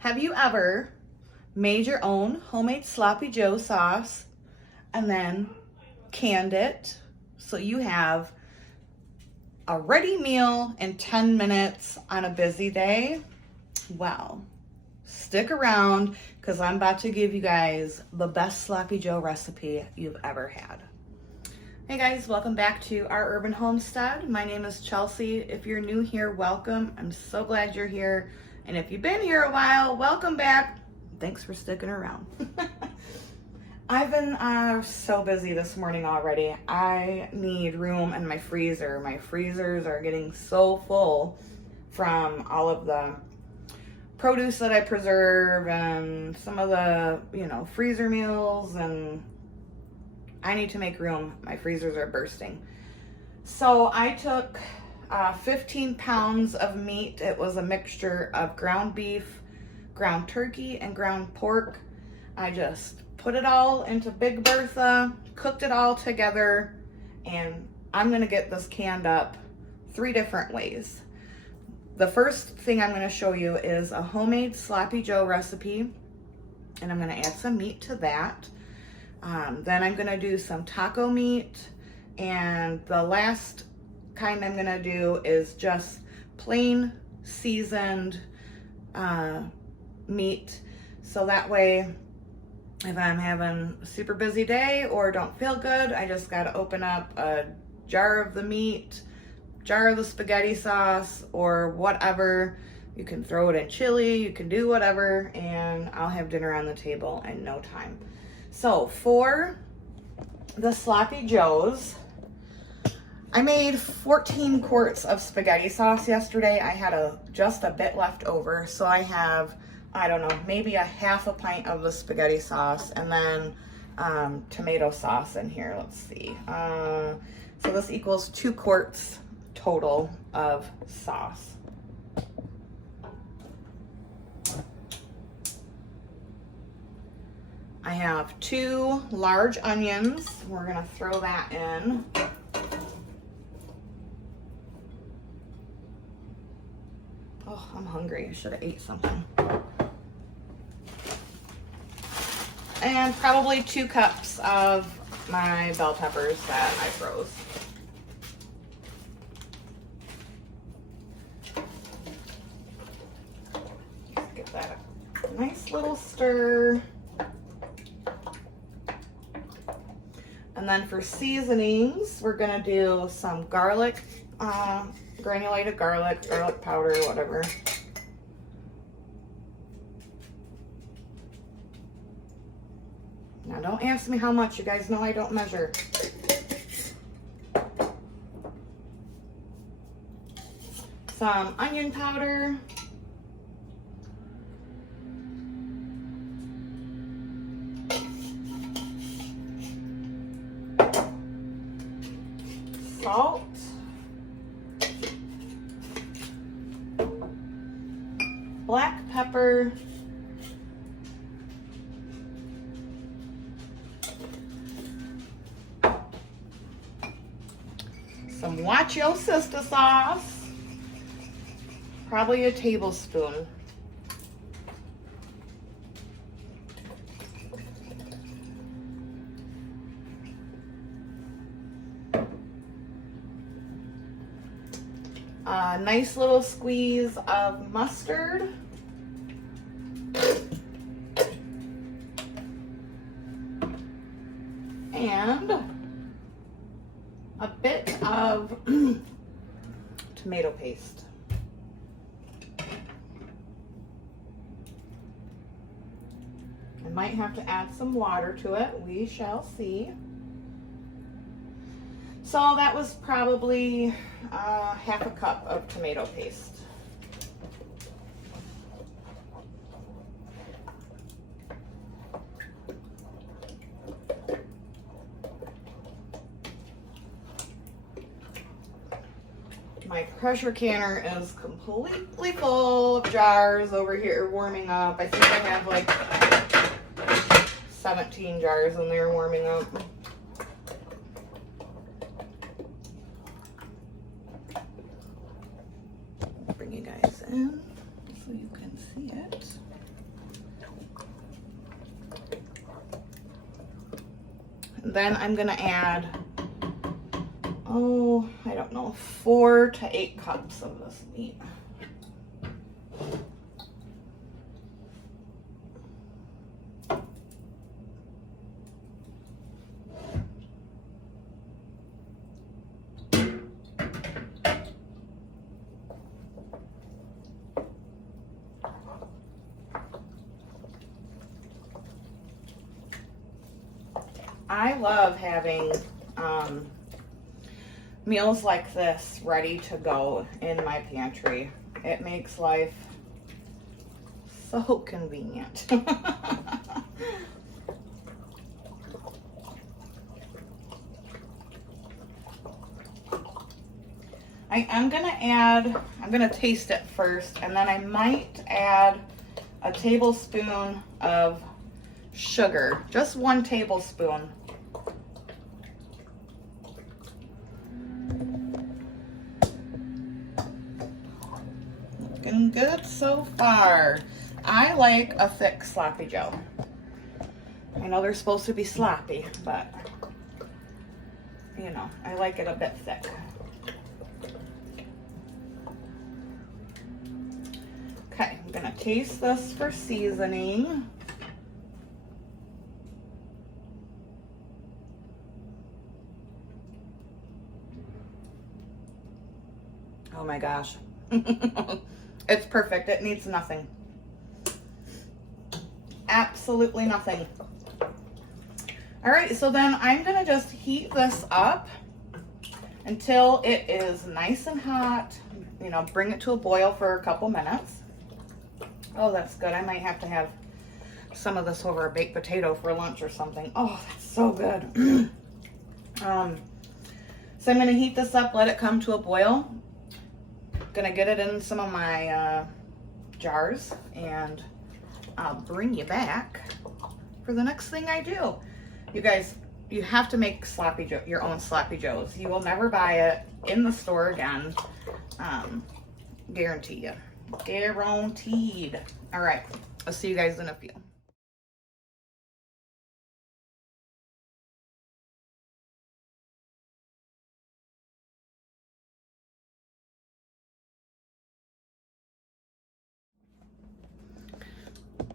Have you ever made your own homemade sloppy joe sauce and then canned it so you have a ready meal in 10 minutes on a busy day? Well, stick around because I'm about to give you guys the best sloppy joe recipe you've ever had. Hey guys, welcome back to our urban homestead. My name is Chelsea. If you're new here, welcome. I'm so glad you're here. And if you've been here a while, welcome back. Thanks for sticking around. I've been so busy this morning already. I need room in my freezer. My freezers are getting so full from all of the produce that I preserve and some of the, freezer meals, and I need to make room. My freezers are bursting. So I took 15 pounds of meat. It was a mixture of ground beef, ground turkey, and ground pork. I just put it all into Big Bertha, cooked it all together, and I'm gonna get this canned up 3 different ways. The first thing I'm gonna show you is a homemade sloppy joe recipe, and I'm gonna add some meat to that. Then I'm gonna do some taco meat, and the last kind I'm gonna do is just plain seasoned meat. So that way, if I'm having a super busy day or don't feel good, I just gotta open up a jar of the meat, jar of the spaghetti sauce, or whatever. You can throw it in chili, you can do whatever, and I'll have dinner on the table in no time. So for the sloppy joes, I made 14 quarts of spaghetti sauce yesterday. I had just a bit left over, so I have, I don't know, maybe a half a pint of the spaghetti sauce, and then tomato sauce in here. Let's see. So this equals 2 quarts total of sauce. I have 2 large onions. We're gonna throw that in. Oh, I'm hungry. I should have ate something. And probably 2 cups of my bell peppers that I froze. Just give that a nice little stir. And then for seasonings, we're gonna do some garlic, granulated garlic powder, whatever. Now don't ask me how much, you guys know I don't measure. Some onion powder. Salt. Black pepper. Some Watch Yo Sister sauce. Probably a tablespoon. A nice little squeeze of mustard. And a bit of tomato paste. I might have to add some water to it. We shall see. So that was probably half a cup of tomato paste. My pressure canner is completely full of jars over here warming up. I think I have like 17 jars in there warming up. Bring you guys in so you can see it. Then I'm gonna add, oh, I don't know, 4 to 8 cups of this meat. I love having meals like this ready to go in my pantry. It makes life so convenient. I'm gonna taste it first, and then I might add a tablespoon of sugar, just 1 tablespoon. Looking good so far. I like a thick sloppy joe. I know they're supposed to be sloppy, but you know, I like it a bit thick. Okay, I'm gonna taste this for seasoning. Oh my gosh. It's perfect. It needs nothing. Absolutely nothing. All right, so then I'm gonna just heat this up until it is nice and hot. You know, bring it to a boil for a couple minutes. Oh, that's good. I might have to have some of this over a baked potato for lunch or something. Oh, that's so good. So I'm gonna heat this up, let it come to a boil. Gonna get it in some of my jars, and I'll bring you back for the next thing I do. You guys, you have to make your own sloppy joes. You will never buy it in the store again. Guarantee you. Guaranteed. All right, I'll see you guys in a few.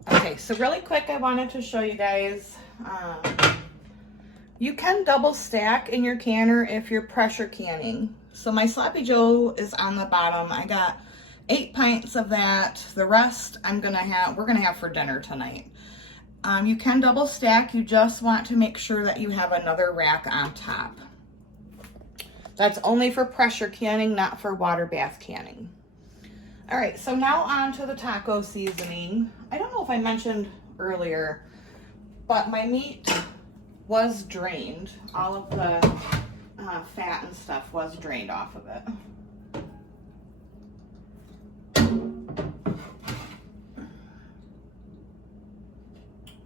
Okay, so really quick, I wanted to show you guys, you can double stack in your canner if you're pressure canning. So my sloppy joe is on the bottom. I got 8 pints of that. The rest we're gonna have for dinner tonight. You can double stack. You just want to make sure that you have another rack on top. That's only for pressure canning, not for water bath canning. All right, so now on to the taco seasoning. I don't know if I mentioned earlier, but my meat was drained. All of the fat and stuff was drained off of it.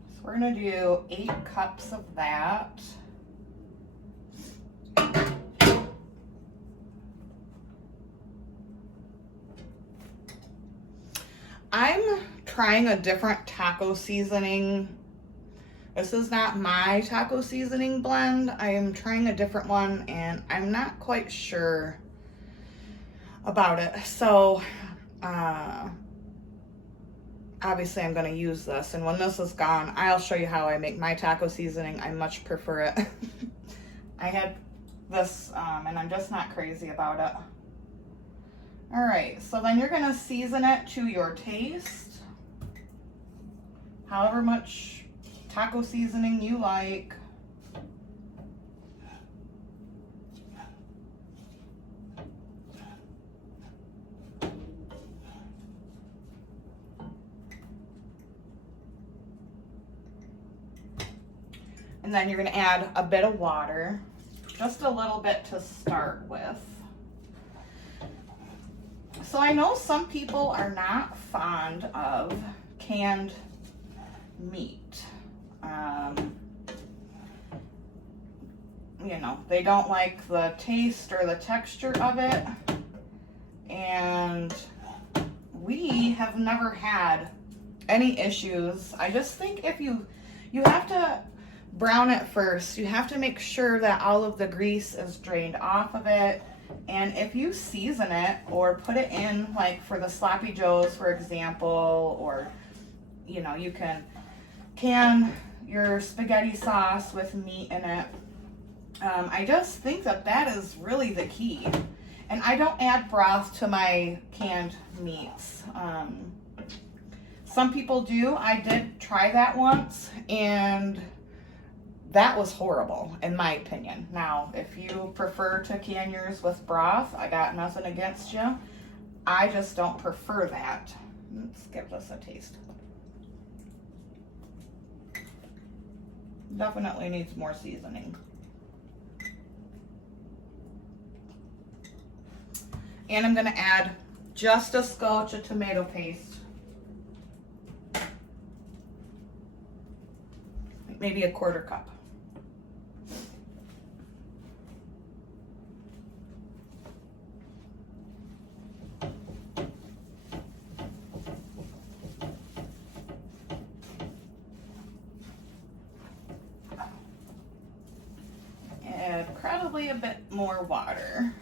So we're gonna do 8 cups of that. I'm trying a different taco seasoning. This is not my taco seasoning blend. I am trying a different one, and I'm not quite sure about it. So, obviously I'm gonna use this, and when this is gone, I'll show you how I make my taco seasoning. I much prefer it. I had this, and I'm just not crazy about it. All right, so then you're gonna season it to your taste. However much taco seasoning you like. And then you're gonna add a bit of water, just a little bit to start with. So I know some people are not fond of canned meat. You know, they don't like the taste or the texture of it. And we have never had any issues. I just think if you have to brown it first. You have to make sure that all of the grease is drained off of it. And if you season it or put it in, like for the sloppy joes, for example, or you know, you can your spaghetti sauce with meat in it. I just think that that is really the key. And I don't add broth to my canned meats. Some people do. I did try that once, and that was horrible, in my opinion. Now, if you prefer to can yours with broth, I got nothing against you. I just don't prefer that. Let's give this a taste. Definitely needs more seasoning. And I'm gonna add just a scotch of tomato paste. Maybe a 1/4 cup. Add probably a bit more water.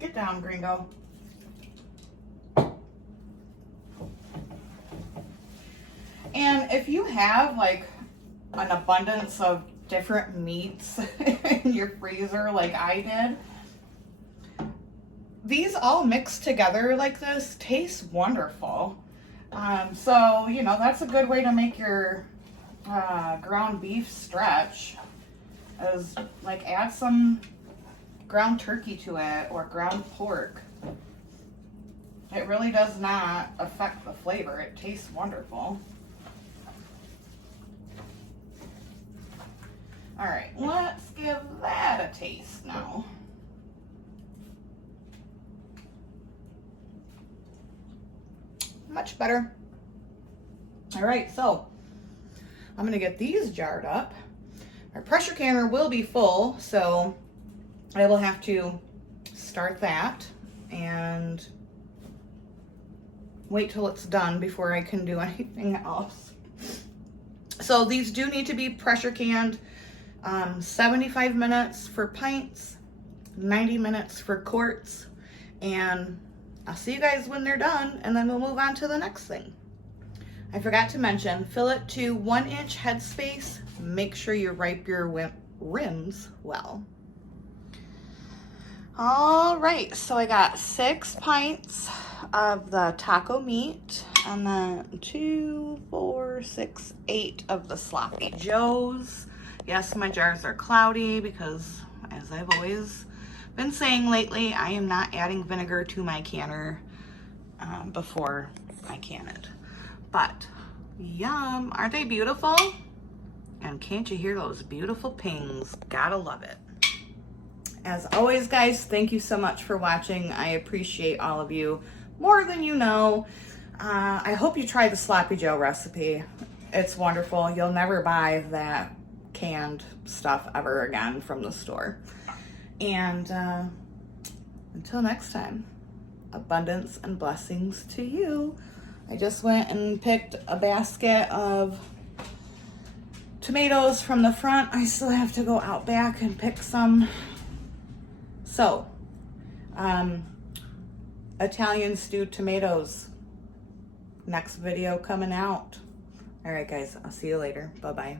Get down, Gringo. And if you have like an abundance of different meats in your freezer like I did, these all mixed together like this taste wonderful. So, you know, that's a good way to make your ground beef stretch, is like add some ground turkey to it or ground pork. It really does not affect the flavor. It tastes wonderful. All right, let's give that a taste now. Much better. All right, so I'm gonna get these jarred up. Our pressure canner will be full, so I will have to start that and wait till it's done before I can do anything else. So these do need to be pressure canned. 75 minutes for pints, 90 minutes for quarts, and I'll see you guys when they're done, and then we'll move on to the next thing. I forgot to mention, fill it to 1-inch headspace. Make sure you ripe your rims well. All right, so I got 6 pints of the taco meat, and then 2, 4, 6, 8 of the sloppy joes. Yes, my jars are cloudy because, as I've always been saying lately, I am not adding vinegar to my canner before I can it. But yum, aren't they beautiful? And can't you hear those beautiful pings? Gotta love it. As always, guys, thank you so much for watching. I appreciate all of you more than you know. I hope you try the sloppy joe recipe. It's wonderful. You'll never buy that canned stuff ever again from the store. And until next time, abundance and blessings to you. I just went and picked a basket of tomatoes from the front. I still have to go out back and pick some. So, Italian stewed tomatoes. Next video coming out. All right, guys, I'll see you later. Bye-bye.